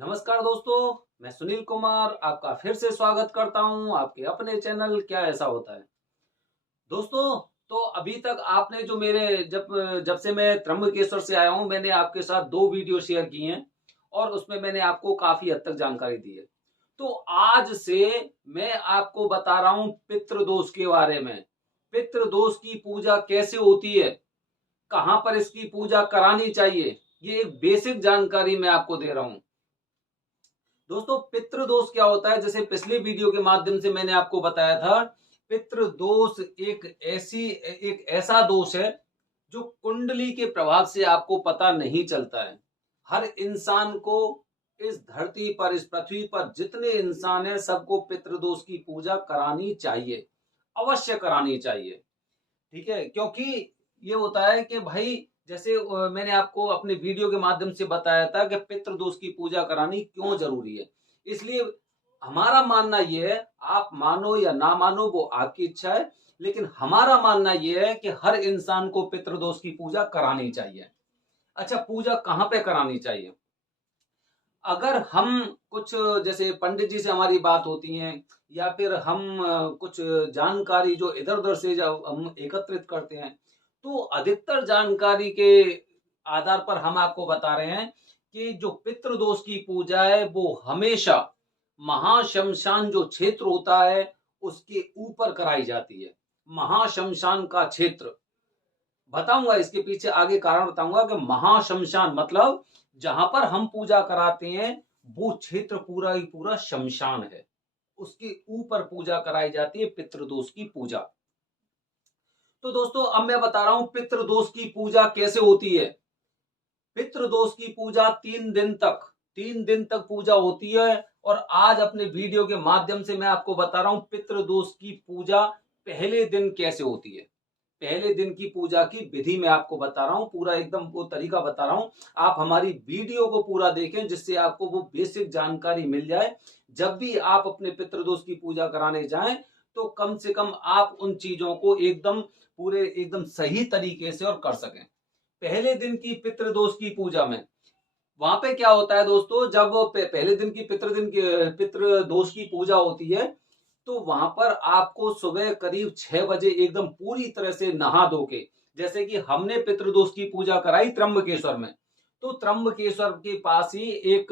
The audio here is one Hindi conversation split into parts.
नमस्कार दोस्तों, मैं सुनील कुमार आपका फिर से स्वागत करता हूं आपके अपने चैनल क्या ऐसा होता है। दोस्तों, तो अभी तक आपने जो मेरे जब जब से मैं त्र्यंबकेश्वर से आया हूं, मैंने आपके साथ 2 वीडियो शेयर की हैं और उसमें मैंने आपको काफी हद तक जानकारी दी है। तो आज से मैं आपको बता रहा हूं पितृदोष के बारे में। पितृदोष की पूजा कैसे होती है, कहां पर इसकी पूजा करानी चाहिए, ये एक बेसिक जानकारी मैं आपको दे रहा हूं। दोस्तों, पितृदोष क्या होता है, जैसे पिछले वीडियो के माध्यम से मैंने आपको बताया था। पितृदोष एक ऐसा दोष है जो कुंडली के प्रभाव से आपको पता नहीं चलता है। हर इंसान को इस धरती पर, इस पृथ्वी पर जितने इंसान हैं, सबको पितृदोष की पूजा करानी चाहिए, अवश्य करानी चाहिए। ठीक है, क्योंकि ये होता है कि भाई, जैसे मैंने आपको अपने वीडियो के माध्यम से बताया था कि पितृदोष की पूजा करानी क्यों जरूरी है। इसलिए हमारा मानना ये है, आप मानो या ना मानो वो आपकी इच्छा है, लेकिन हमारा मानना ये है कि हर इंसान को पितृदोष की पूजा करानी चाहिए। अच्छा, पूजा कहाँ पे करानी चाहिए? अगर हम कुछ, जैसे पंडित जी से हमारी बात होती है, या फिर हम कुछ जानकारी जो इधर उधर से जब हम एकत्रित करते हैं, तो अधिकतर जानकारी के आधार पर हम आपको बता रहे हैं कि जो पितृदोष की पूजा है वो हमेशा महाशमशान जो क्षेत्र होता है उसके ऊपर कराई जाती है। महाशमशान का क्षेत्र बताऊंगा, इसके पीछे आगे कारण बताऊंगा कि महाशमशान मतलब जहां पर हम पूजा कराते हैं वो क्षेत्र पूरा ही पूरा शमशान है, उसके ऊपर पूजा कराई जाती है पितृदोष की पूजा। तो दोस्तों, अब मैं बता रहा हूं पितृदोष की पूजा कैसे होती है। पितृदोष की पूजा 3 दिन तक पूजा होती है। और आज अपने वीडियो के माध्यम से मैं आपको बता रहा हूं पितृदोष की पूजा पहले दिन कैसे होती है। पहले दिन की पूजा की विधि मैं आपको बता रहा हूं, पूरा एकदम वो तरीका बता रहा हूं। आप हमारी वीडियो को पूरा देखें जिससे आपको वो बेसिक जानकारी मिल जाए। जब भी आप अपने पितृदोष की पूजा कराने जाएं तो कम से कम आप उन चीजों को एकदम सही तरीके से और कर सकें। पहले दिन की पितृदोष की पूजा में वहां पे क्या होता है दोस्तों, जब पहले दिन की पितृदोष की पूजा होती है तो वहां पर आपको सुबह करीब 6 बजे एकदम पूरी तरह से नहा धो के, जैसे कि हमने पितृदोष की पूजा कराई त्र्यंबकेश्वर में, तो त्र्यंबकेश्वर के पास ही एक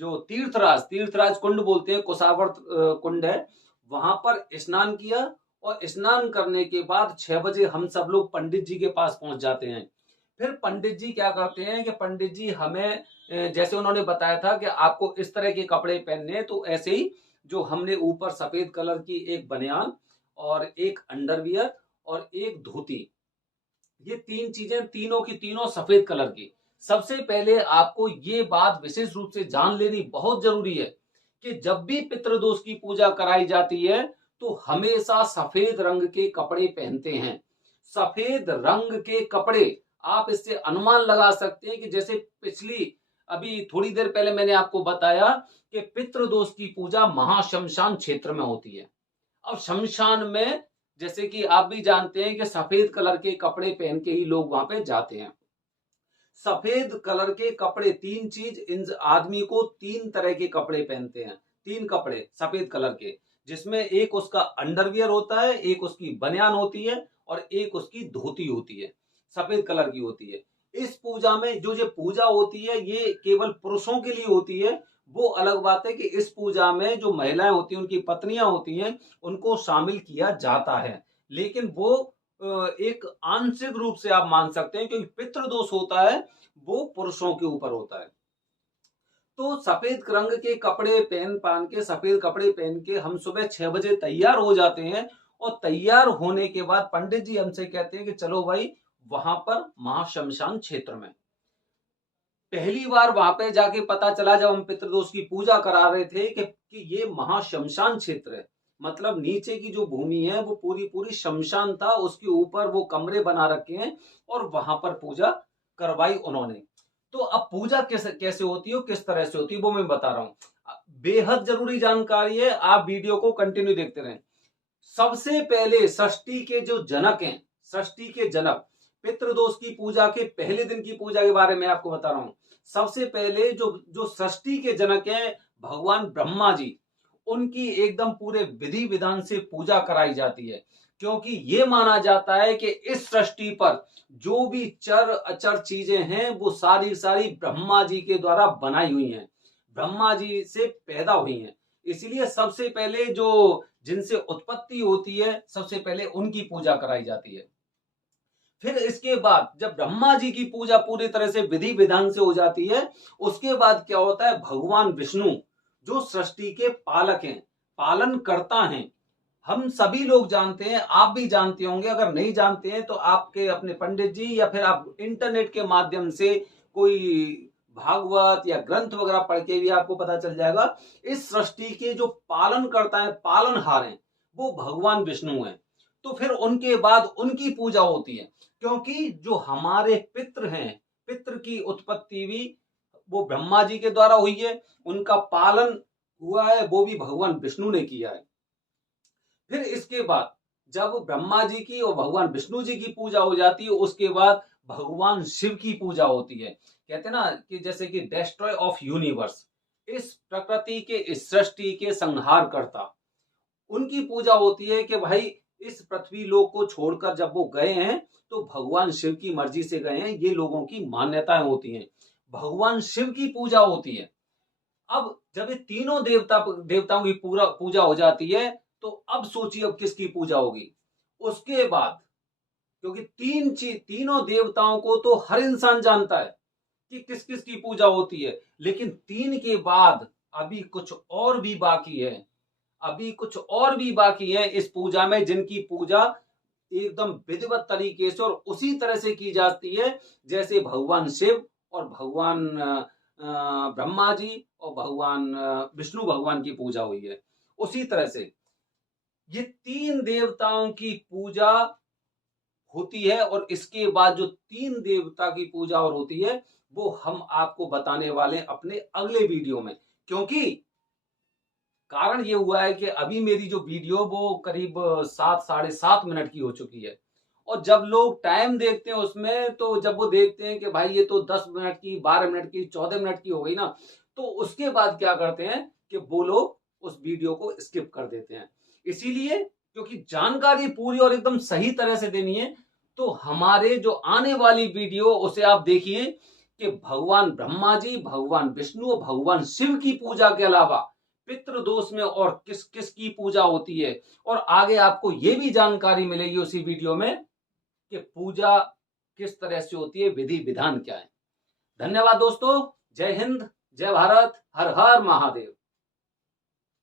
जो तीर्थराज कुंड बोलते हैं, कुशावर्त कुंड है, वहां पर स्नान किया। और स्नान करने के बाद 6 बजे हम सब लोग पंडित जी के पास पहुंच जाते हैं। फिर पंडित जी क्या करते हैं कि पंडित जी हमें जैसे उन्होंने बताया था कि आपको इस तरह के कपड़े पहनने हैं, तो ऐसे ही जो हमने ऊपर सफेद कलर की एक बनियान और एक अंडरवियर और एक धोती, ये 3 चीजें, तीनों की तीनों सफेद कलर की। सबसे पहले आपको ये बात विशेष रूप से जान लेनी बहुत जरूरी है कि जब भी पितृदोष की पूजा कराई जाती है तो हमेशा सफेद रंग के कपड़े पहनते हैं। सफेद रंग के कपड़े, आप इससे अनुमान लगा सकते हैं कि जैसे पिछली अभी थोड़ी देर पहले मैंने आपको बताया कि पितृदोष की पूजा महाशमशान क्षेत्र में होती है। अब शमशान में, जैसे कि आप भी जानते हैं कि सफेद कलर के कपड़े पहन के ही लोग वहां पे जाते हैं। सफेद कलर के कपड़े, 3 चीज, इन आदमी को 3 तरह के कपड़े पहनते हैं। 3 कपड़े सफेद कलर के, जिसमें एक उसका अंडरवियर होता है, एक उसकी बनियान होती है और एक उसकी धोती होती है, सफेद कलर की होती है। इस पूजा में जो ये पूजा होती है ये केवल पुरुषों के लिए होती है। वो अलग बात है कि इस पूजा में जो महिलाएं होती हैं, उनकी पत्नियां होती हैं, उनको शामिल किया जाता है, लेकिन वो एक आंशिक रूप से आप मान सकते हैं, क्योंकि पितृदोष होता है वो पुरुषों के ऊपर होता है। तो सफेद रंग के कपड़े पहन के, सफेद कपड़े पहन के हम सुबह 6 बजे तैयार हो जाते हैं। और तैयार होने के बाद पंडित जी हमसे कहते हैं कि चलो भाई, वहां पर महाशमशान क्षेत्र में। पहली बार वहां पे जाके पता चला जब हम पितृदोष की पूजा करा रहे थे कि ये महाशमशान क्षेत्र है। मतलब नीचे की जो भूमि है वो पूरी पूरी शमशान था, उसके ऊपर वो कमरे बना रखे हैं और वहां पर पूजा करवाई उन्होंने। तो अब पूजा कैसे कैसे होती है, किस तरह से होती है, वो मैं बता रहा हूं। बेहद जरूरी जानकारी है, आप वीडियो को कंटिन्यू देखते रहें। सबसे पहले षष्ठी के जो जनक हैं, षष्ठी के जनक, पितृदोष की पूजा के पहले दिन की पूजा के बारे में आपको बता रहा हूं। सबसे पहले जो जो सृष्टि के जनक हैं भगवान ब्रह्मा जी, उनकी एकदम पूरे विधि विधान से पूजा कराई जाती है, क्योंकि ये माना जाता है कि इस सृष्टि पर जो भी चर अचर चीजें हैं वो सारी सारी ब्रह्मा जी के द्वारा बनाई हुई हैं, ब्रह्मा जी से पैदा हुई हैं। इसलिए सबसे पहले जो जिनसे उत्पत्ति होती है सबसे पहले उनकी पूजा कराई जाती है। फिर इसके बाद जब ब्रह्मा जी की पूजा पूरी तरह से विधि विधान से हो जाती है, उसके बाद क्या होता है, भगवान विष्णु जो सृष्टि के पालक हैं, पालन करता हैं, हम सभी लोग जानते हैं, आप भी जानते होंगे, अगर नहीं जानते हैं तो आपके अपने पंडित जी या फिर आप इंटरनेट के माध्यम से कोई भागवत या ग्रंथ वगैरह पढ़ के भी आपको पता चल जाएगा। इस सृष्टि के जो पालन करता है, पालनहार हैं, वो भगवान विष्णु हैं। तो फिर उनके बाद उनकी पूजा होती है, क्योंकि जो हमारे पितृ हैं, पितृ की उत्पत्ति भी वो ब्रह्मा जी के द्वारा हुई है, उनका पालन हुआ है वो भी भगवान विष्णु ने किया है। फिर इसके बाद जब ब्रह्मा जी की और भगवान विष्णु जी की पूजा हो जाती है, उसके बाद भगवान शिव की पूजा होती है। कहते हैं ना कि जैसे कि डेस्ट्रॉय ऑफ यूनिवर्स, इस प्रकृति के, इस सृष्टि के संहार करता, उनकी पूजा होती है कि भाई इस पृथ्वी लोक को छोड़कर जब वो गए हैं तो भगवान शिव की मर्जी से गए हैं, ये लोगों की मान्यताएं होती हैं। भगवान शिव की पूजा होती है। अब जब ये तीनों देवताओं की पूरा पूजा हो जाती है तो अब सोचिए अब किसकी पूजा होगी उसके बाद, क्योंकि तीनों देवताओं को तो हर इंसान जानता है कि किस किस की पूजा होती है, लेकिन तीन के बाद अभी कुछ और भी बाकी है, अभी कुछ और भी बाकी है इस पूजा में, जिनकी पूजा एकदम विधिवत तरीके से और उसी तरह से की जाती है जैसे भगवान शिव और भगवान ब्रह्मा जी और भगवान विष्णु भगवान की पूजा हुई है। उसी तरह से ये तीन देवताओं की पूजा होती है, और इसके बाद जो तीन देवता की पूजा और होती है वो हम आपको बताने वाले हैं अपने अगले वीडियो में। क्योंकि कारण ये हुआ है कि अभी मेरी जो वीडियो वो करीब 7 साढ़े 7 मिनट की हो चुकी है, और जब लोग टाइम देखते हैं उसमें, तो जब वो देखते हैं कि भाई ये तो 10 मिनट की, 12 मिनट की, 14 मिनट की हो गई ना, तो उसके बाद क्या करते हैं कि वो लोग उस वीडियो को स्किप कर देते हैं। इसीलिए क्योंकि जानकारी पूरी और एकदम सही तरह से देनी है, तो हमारे जो आने वाली वीडियो उसे आप देखिए कि भगवान ब्रह्मा जी, भगवान विष्णु, भगवान शिव की पूजा के अलावा पितृदोष में और किस किस की पूजा होती है, और आगे आपको यह भी जानकारी मिलेगी उसी वीडियो में कि पूजा किस तरह से होती है, विधि विधान क्या है। धन्यवाद दोस्तों, जय हिंद, जय भारत, हर हर महादेव।